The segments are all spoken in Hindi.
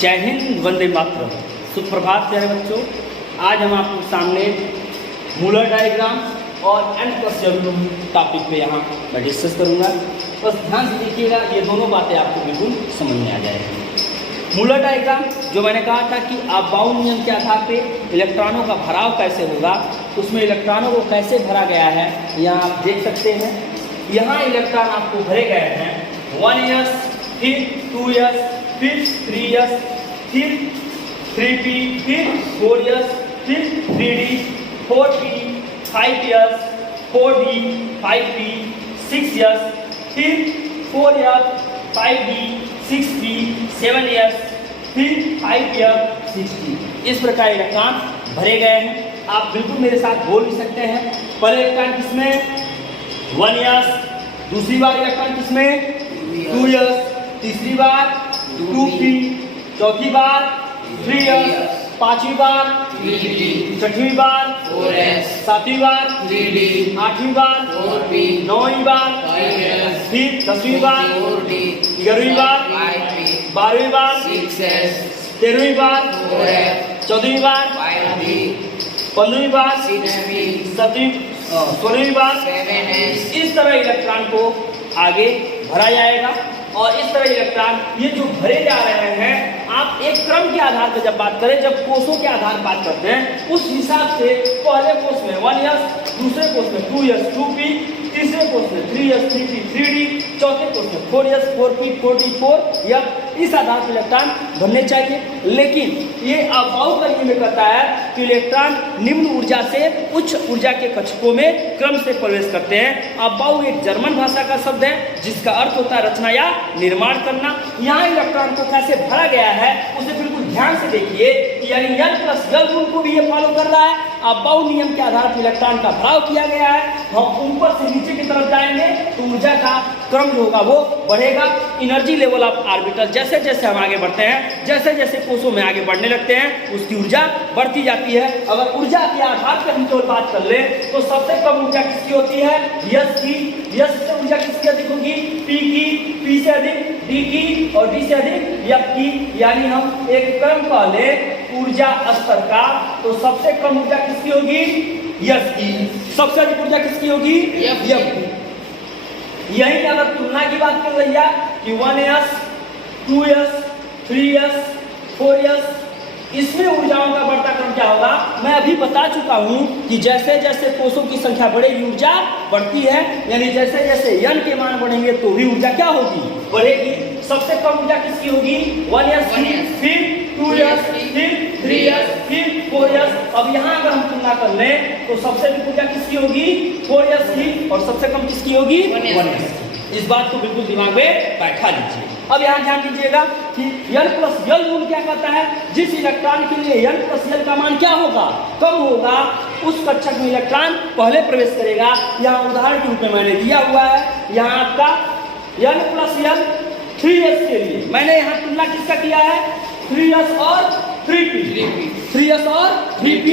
जय हिंद, वंदे मातरम। सुप्रभात प्यारे बच्चों। आज हम आपके सामने मूलर डायग्राम और N+L टॉपिक पे यहाँ मैं डिस्कस करूँगा। बस ध्यान से देखिएगा, ये दोनों बातें आपको बिल्कुल समझ में आ जाएगी। मूलर डायग्राम जो मैंने कहा था कि आप बाउंड नियम के आधार पे इलेक्ट्रॉनों का भराव कैसे होगा, उसमें इलेक्ट्रॉनों को कैसे भरा गया है यहाँ आप देख सकते हैं। यहाँ इलेक्ट्रॉन आपको भरे गए हैं 1s, फिर 2s, फिर 3s, फिर 3p, फिर 4s, फिर 3d, 4p, 5s, 4d, 5p, 6s, फिर 4s, 5d, 6p, 7s, फिर 5s, 6p। इस प्रकार इलेक्ट्रॉन भरे गए हैं। आप बिल्कुल मेरे साथ बोल भी सकते हैं। पहले इलेक्ट्रॉन किसमें 1s, दूसरी बार इलेक्ट्रॉन किसमें 2s, तीसरी बार 2p, चौथी बार 3s, पांचवी बार 3d, छठवीं बार 4s, सातवीं बार 3d, आठवीं बार 4p, नौवीं बार 5s, फिर 10वीं बार 4d, 11वीं बार 5p, 12वीं बार 6s, 13वीं बार 4s, 14वीं बार 5d, 15वीं बार 6p, 16वीं बार 7s। इस तरह इलेक्ट्रॉन को आगे भरा जाएगा और इस तरह इलेक्ट्रॉन ये जो भरे जा रहे हैं, आप एक क्रम के आधार पर जब बात करें, जब कोषों के आधार पर बात करते हैं, उस हिसाब से पहले कोष में 1s, दूसरे कोष में 2s, 2p, तीसरे कोष में 3s, 3p, 3d, चौथे कोष में 4s, 4p, 4d, 4f। इस आधार पर इलेक्ट्रॉन बनने चाहिए। लेकिन ये अबाउ करने में कहता है कि इलेक्ट्रॉन निम्न ऊर्जा से उच्च ऊर्जा के कक्षकों में क्रम से प्रवेश करते हैं। अबाउ एक जर्मन भाषा का शब्द है जिसका अर्थ होता है रचना या निर्माण करना। यहाँ इलेक्ट्रॉन को कैसे भरा गया है उसे बिल्कुल ध्यान से देखिए, यानी N+L रूल को भी ये फॉलो कर रहा है। अबाउ नियम के आधार पर इलेक्ट्रॉन का भराव किया गया है। हम ऊपर से नीचे की तरफ जाएंगे तो ऊर्जा का क्रम जो होगा वो बढ़ेगा। एनर्जी लेवल ऑफ ऑर्बिटल जैसे जैसे हम आगे बढ़ते हैं, जैसे जैसे कोषों में आगे बढ़ने लगते हैं, उसकी ऊर्जा बढ़ती जाती है। अगर ऊर्जा के आधार पर हम केवल बात कर ले तो सबसे कम ऊर्जा किसकी होती है? यस की। यस से ऊर्जा किसकी अधिक होगी? पी की। पी से अधिक डी की और डी से अधिक एफ की। यानी हम एक क्रम पहले ऊर्जा स्तर का, तो सबसे कम ऊर्जा किसकी होगी? यस की। सबसे अधिक ऊर्जा किसकी होगी? एफ की। यही अगर तुलना की बात कर रही है कि 1s, 2s, 3s, 4s, इसमें ऊर्जाओं का बढ़ता क्रम क्या होगा? मैं अभी बता चुका हूं कि जैसे जैसे कोषों की संख्या बढ़ेगी ऊर्जा बढ़ती है, यानी जैसे जैसे n के मान बढ़ेंगे तो भी ऊर्जा क्या होगी? बढ़ेगी। सबसे कम ऊर्जा किसकी होगी? 1s की, फिर 2s, फिर 3s, फिर 4s। अब यहाँ अगर हम तुलना कर लें तो सबसे अधिक ऊर्जा किसकी होगी? 4s की, और सबसे कम किसकी होगी? 1s। इस बात को बिल्कुल दिमाग में बैठा लीजिए। अब यहाँ ध्यान दीजिएगा कि N+L रूल क्या कहता है? जिस इलेक्ट्रॉन के लिए N+L का मान क्या होगा? कम होगा, उस कक्षक में इलेक्ट्रॉन पहले प्रवेश करेगा। यहाँ उदाहरण के रूप में मैंने दिया हुआ है, यहाँ आपका N+L 3s के लिए मैंने यहाँ तुलना किसका किया है? 3s और 3p। 3s और 3p।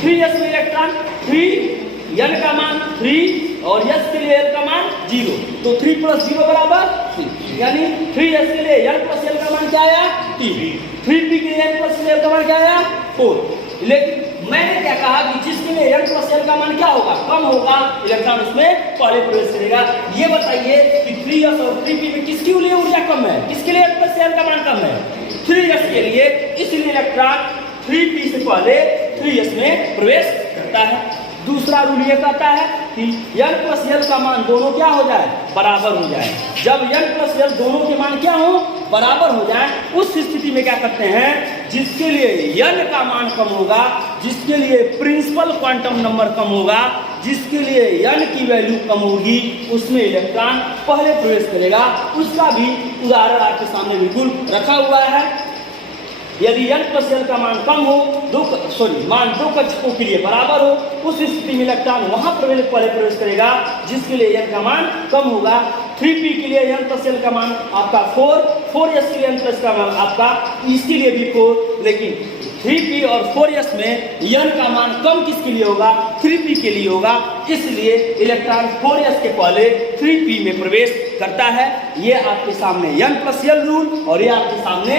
3s में इलेक्ट्रॉन 3, n का मान 3 और s के लिए l का मान 0, तो 3 + 0 बराबर 3। यानी 3s के लिए N+L का मान क्या आया? 3। 3p के लिए N+L का मान क्या आया? 4। लेकिन मैंने क्या कहा कि जिसके लिए N+L का मान क्या होगा? कम होगा, इलेक्ट्रॉन उसमें पहले प्रवेश करेगा। ये बताइए कि 3s और 3p में किसके लिए ऊर्जा कम है? किसके लिए N+L का मान कम है? 3s के लिए। इसलिए इलेक्ट्रॉन 3p से पहले 3s में प्रवेश करता है। दूसरा रूल ये कहता है कि N+L का मान दोनों क्या हो जाए? बराबर हो जाए। जब N+L दोनों के मान क्या हो? बराबर हो जाए, उस स्थिति में क्या करते हैं? जिसके लिए n का मान कम होगा, जिसके लिए प्रिंसिपल क्वांटम नंबर कम होगा, जिसके लिए n की वैल्यू कम होगी, उसमें इलेक्ट्रॉन पहले प्रवेश करेगा। उसका भी उदाहरण आपके सामने बिल्कुल रखा हुआ है। यदि N+L का मान कम हो, मान दो कक्षकों के लिए बराबर हो, उस स्थिति में इलेक्ट्रॉन वहां पहले प्रवेश करेगा जिसके लिए n का मान कम होगा। 3p के लिए N+L का मान आपका 4, 4s के लिए N+ का मान आपका, इसके लिए भी 4। लेकिन 3p और 4s में n का मान कम किसके लिए होगा? 3p के लिए होगा। इसलिए इलेक्ट्रॉन 4s के पहले 3p में प्रवेश करता है। ये आपके सामने N+L रूल और ये आपके सामने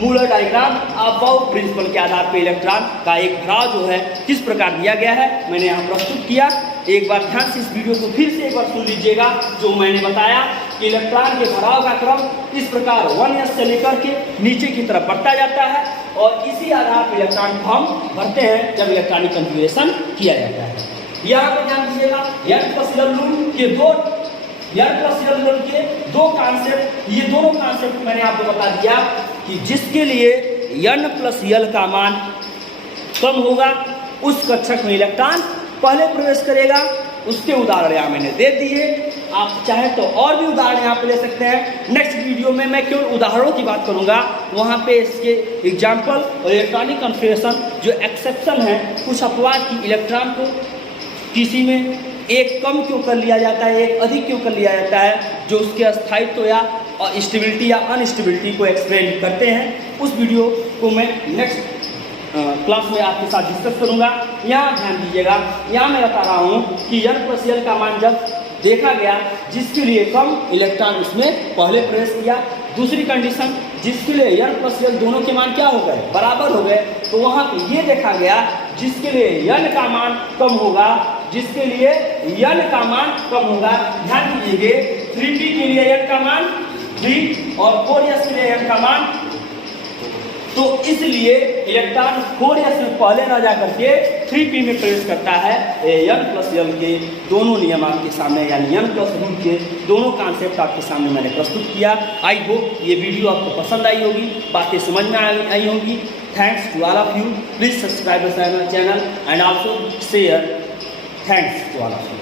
मूलर डायग्राम अबाउ प्रिंसिपल के आधार पर इलेक्ट्रॉन का एक भराव जो है किस प्रकार दिया गया है मैंने यहाँ प्रस्तुत किया। एक बार ध्यान से इस वीडियो को फिर से एक बार सुन लीजिएगा। जो मैंने बताया कि इलेक्ट्रॉन के भराव का क्रम इस प्रकार 1s से लेकर के नीचे की तरफ बढ़ता जाता है और इसी आधार पर इलेक्ट्रॉन को हम भरते हैं जब इलेक्ट्रॉनिक कन्फिगरेशन किया जाता है। यहाँ पर ध्यान दीजिएगा n+l के दो कॉन्सेप्ट, ये दोनों कॉन्सेप्ट मैंने आपको बता दिया कि जिसके लिए n+l का मान कम होगा उस कक्षक में इलेक्ट्रॉन पहले प्रवेश करेगा। उसके उदाहरण यहाँ मैंने दे दिए, आप चाहे तो और भी उदाहरण यहाँ पे ले सकते हैं। नेक्स्ट वीडियो में मैं केवल उदाहरणों की बात करूँगा, वहाँ पे इसके एग्जाम्पल और इलेक्ट्रॉनिक कन्फिगरेशन जो एक्सेप्शन है, कुछ अपवाद की इलेक्ट्रॉन को किसी में एक कम क्यों कर लिया जाता है, एक अधिक क्यों कर लिया जाता है, जो उसके स्थायित्व या स्टेबिलिटी या अनस्टेबिलिटी को एक्सप्लेन करते हैं। उस वीडियो को मैं नेक्स्ट क्लास में आपके साथ डिस्कस करूंगा। यहाँ ध्यान दीजिएगा, यहाँ मैं बता रहा हूँ कि n+l का मान जब देखा गया जिसके लिए कम इलेक्ट्रॉन उसमें पहले प्रवेश किया, दूसरी कंडीशन जिसके लिए n+l दोनों के मान क्या हो गए, बराबर हो गए, तो वहाँ पे ये देखा गया जिसके लिए n का मान कम होगा, जिसके लिए n का मान कम होगा। ध्यान दीजिए 3p के लिए n का मान 3 और 4s के लिए n का मान, तो इसलिए इलेक्ट्रॉन 4s में पहले ना जाकर के 3p में प्रवेश करता है। n+l के दोनों नियम आपके सामने यानी n+रूट के दोनों कॉन्सेप्ट आपके सामने मैंने प्रस्तुत किया। आई होप ये वीडियो आपको पसंद आई होगी, बातें समझ में आई होगी। Thanks to all of you, please subscribe the channel and also share. Thanks to all of you.